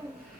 Bye.